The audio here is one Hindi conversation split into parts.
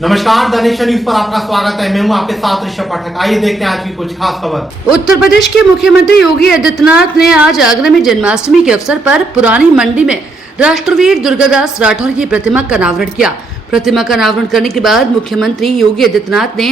नमस्कार, द नेशन न्यूज पर आपका स्वागत है। मैं हूं आपके साथ ऋषभ पाठक। आइए देखते हैं आज की कुछ खास खबर। उत्तर प्रदेश के मुख्यमंत्री योगी आदित्यनाथ ने आज आगरा में जन्माष्टमी के अवसर पर पुरानी मंडी में राष्ट्रवीर दुर्गादास राठौर की प्रतिमा का अनावरण किया। प्रतिमा का अनावरण करने के बाद मुख्यमंत्री योगी आदित्यनाथ ने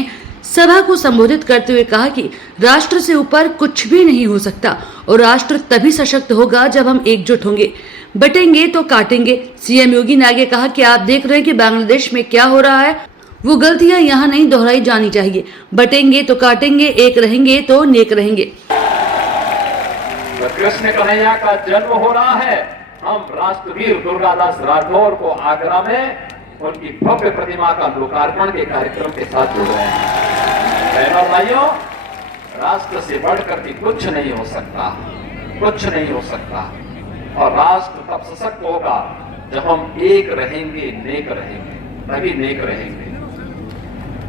सभा को संबोधित करते हुए कहा कि राष्ट्र से ऊपर कुछ भी नहीं हो सकता और राष्ट्र तभी सशक्त होगा जब हम एकजुट होंगे। बटेंगे तो काटेंगे। सीएम योगी ने आगे कहा कि आप देख रहे हैं कि बांग्लादेश में क्या हो रहा है, वो गलतियां यहाँ नहीं दोहराई जानी चाहिए। बटेंगे तो काटेंगे, एक रहेंगे तो नेक रहेंगे। कृष्ण कन्हैया का जन्म हो रहा है। हम राष्ट्रवीर दुर्गादास राठौर को आगरा में उनकी भव्य प्रतिमा का लोकार्पण के कार्यक्रम के साथ जुड़ रहे हैं। बहनों और भाइयों, राष्ट्र से बढ़कर के कुछ नहीं हो सकता, कुछ नहीं हो सकता। और राष्ट्र तब सशक्त होगा जब हम एक रहेंगे, नेक रहेंगे, तभी नेक रहेंगे।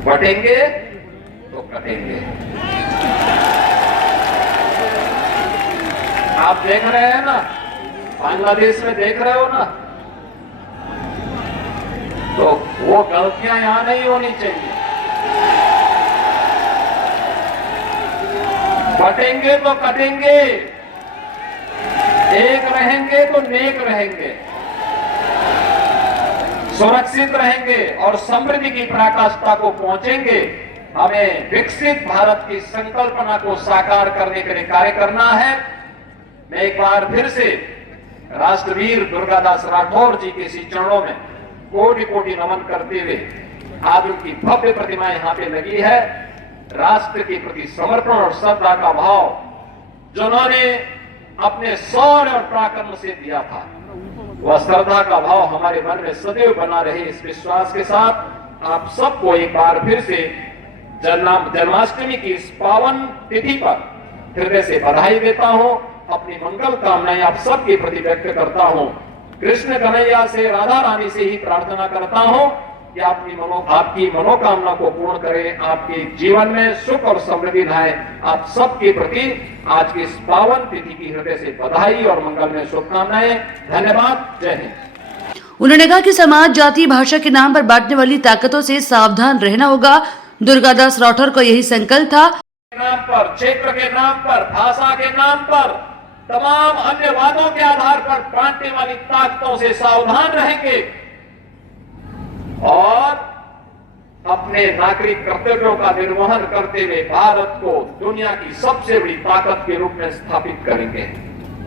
बटेंगे तो कटेंगे। आप देख रहे हैं ना, बांग्लादेश में देख रहे हो ना, तो वो गलतियां यहां नहीं होनी चाहिए। बटेंगे तो कटेंगे, एक रहेंगे तो नेक रहेंगे, सुरक्षित रहेंगे और समृद्धि की पराकाष्ठा को पहुंचेंगे। हमें विकसित भारत की संकल्पना को साकार करने के लिए कार्य करना है। मैं एक बार फिर से राष्ट्रवीर दुर्गादास राठौर जी के इसी चरणों में कोटि कोटि नमन करते हुए आज उनकी भव्य प्रतिमा यहाँ पे लगी है। राष्ट्र के प्रति समर्पण और श्रद्धा का भाव जिन्होंने अपने शौर्य और पराक्रम से दिया था, वह श्रद्धा का भाव हमारे मन में सदैव बना रहे। इस विश्वास के साथ आप सबको एक बार फिर से जन्माष्टमी की इस पावन तिथि पर हृदय से बधाई देता हूं। अपनी मंगल कामनाएं आप सबके प्रति व्यक्त करता हूं। कृष्ण कन्हैया से, राधा रानी से ही प्रार्थना करता हूं कि आपकी मनोकामना को पूर्ण करें, आपके जीवन में सुख और समृद्धि लाए। आप सबके प्रति आज की इस पावन तिथि की हृदय से बधाई और मंगल में शुभकामनाएं। धन्यवाद। जय हिंद। उन्होंने कहा कि समाज, जाति, भाषा के नाम पर बांटने वाली ताकतों से सावधान रहना होगा। दुर्गादास राठौर का यही संकल्प था। नाम पर, क्षेत्र के नाम पर, भाषा के नाम पर, तमाम अन्य वादों के आधार पर बांटने वाली ताकतों से सावधान रहेंगे और अपने नागरिक कर्तव्यों का निर्वहन करते हुए भारत को दुनिया की सबसे बड़ी ताकत के रूप में स्थापित करेंगे।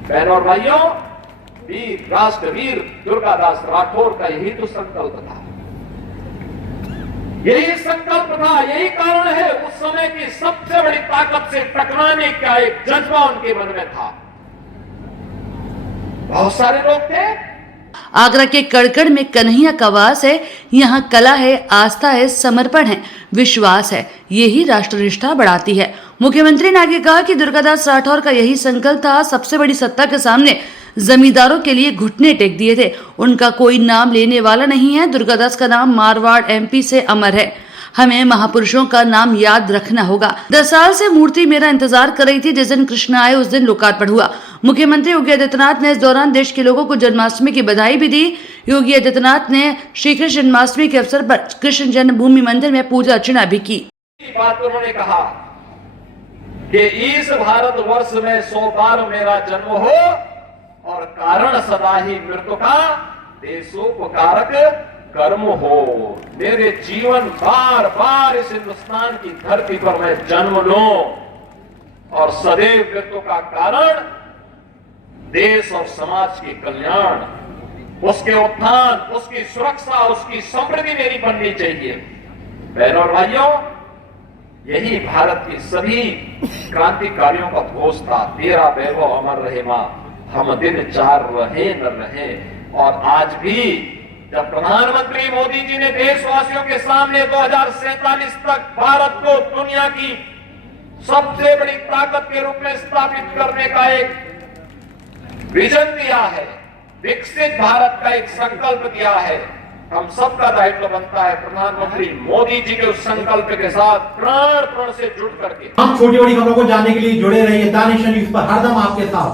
बहनों और भाइयों, राष्ट्रवीर दुर्गादास राठौर का यही तो संकल्प था, यही संकल्प था, यही कारण है उस समय की सबसे बड़ी ताकत से टकराने का एक जज्बा उनके मन में था। बहुत सारे लोग थे। आगरा के कड़कड़ में कन्हैया का वास है। यहाँ कला है, आस्था है, समर्पण है, विश्वास है। यही राष्ट्र निष्ठा बढ़ाती है। मुख्यमंत्री ने आगे कहा कि दुर्गादास राठौर का यही संकल्प था। सबसे बड़ी सत्ता के सामने जमींदारों के लिए घुटने टेक दिए थे। उनका कोई नाम लेने वाला नहीं है। दुर्गादास का नाम मारवाड़ एमपी से अमर है। हमें महापुरुषों का नाम याद रखना होगा। 10 साल से मूर्ति मेरा इंतजार कर रही थी। जिस दिन कृष्ण आए उस दिन लोकार्पण हुआ। मुख्यमंत्री योगी आदित्यनाथ ने इस दौरान देश के लोगों को जन्माष्टमी की बधाई भी दी। योगी आदित्यनाथ ने श्री कृष्ण जन्माष्टमी के अवसर पर कृष्ण जन्मभूमि मंदिर में पूजा अर्चना भी की। बात उन्होंने कहा कि इस भारत वर्ष में 100 बार मेरा जन्म हो और कारण सदा ही मृत्यु का देशोपकारक कर्म हो। मेरे जीवन बार बार इस हिंदुस्तान की धरती पर मैं जन्म लूं और सदैव मृत्यु का कारण देश और समाज के कल्याण, उसके उत्थान, उसकी सुरक्षा, उसकी समृद्धि मेरी बननी चाहिए। बहनों और भाइयों, यही भारत की सभी क्रांतिकारियों का घोष था। तेरा वैभव अमर रहे मां, हम दिन चार रहे न रहे। और आज भी जब प्रधानमंत्री मोदी जी ने देशवासियों के सामने 2047 तक भारत को दुनिया की सबसे बड़ी ताकत के रूप में स्थापित करने का एक विजन दिया है, विकसित भारत का एक संकल्प दिया है, हम सबका दायित्व बनता है प्रधानमंत्री मोदी जी के उस संकल्प के साथ प्राण से जुड़ करके। हम छोटी बड़ी खबरों को जानने के लिए जुड़े रहिए द नेशन न्यूज पर, हरदम आपके साथ।